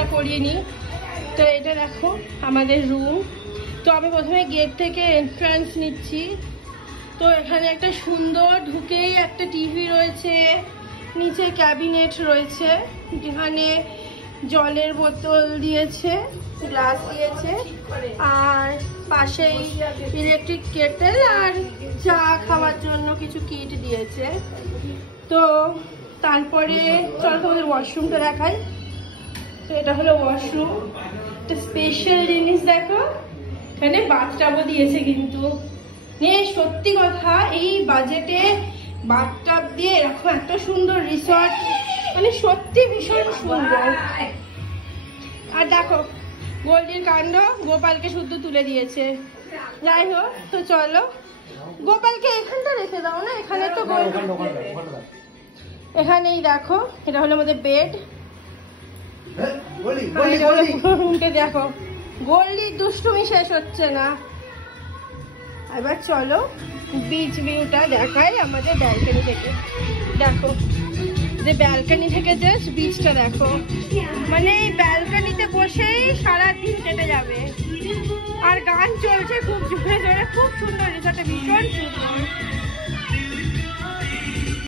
ড্রেসটা পরিয়ে নিই। তো এটা দেখো আমাদের রুম। তো আমি প্রথমে গেট থেকে এন্ট্রান্স নিচ্ছি। তো এখানে একটা সুন্দর ঢুকেই একটা টিভি রয়েছে, নিচে ক্যাবিনেট রয়েছে যেখানে জলের বোতল দিয়েছে, গ্লাস দিয়েছে, আর পাশেই ইলেকট্রিক কেটেল আর চা খাওয়ার জন্য কিছু কিট দিয়েছে। তো তারপরে চলো তোমাদের ওয়াশরুমটা দেখাই। তো এটা হলো ওয়াশরুম। একটা স্পেশাল জিনিস দেখো, এখানে বাথটাবও দিয়েছে। কিন্তু সত্যি কথা, এই বাজেটে বাথটাব দিয়ে এরকম এত সুন্দর রিসর্ট, মানে সত্যি ভীষণ সুন্দর। আর দেখো গোল্ডির কাণ্ড, গোপালকে শুদ্ধ তুলে দিয়েছে। যাই হোক, তো চলো গোপালকে এখানটা রেখে দাও না, এখানে তো এখানেই দেখো এটা হলো আমাদের বেড। রুমকে দেখো, গোল্ডির দুষ্টুমি শেষ হচ্ছে না। এবার চলো বিচ ভিউটা দেখাই আমাদের ব্যালকনি থেকে। দেখো যে ব্যালকনি থেকে জাস্ট বিচটা দেখো, মানে এই ব্যালকনিতে বসেই সারাদিন কেটে যাবে। আর গান চলছে খুব জোরে জোরে, খুব সুন্দর রিসর্টটা, ভীষণ সুন্দর।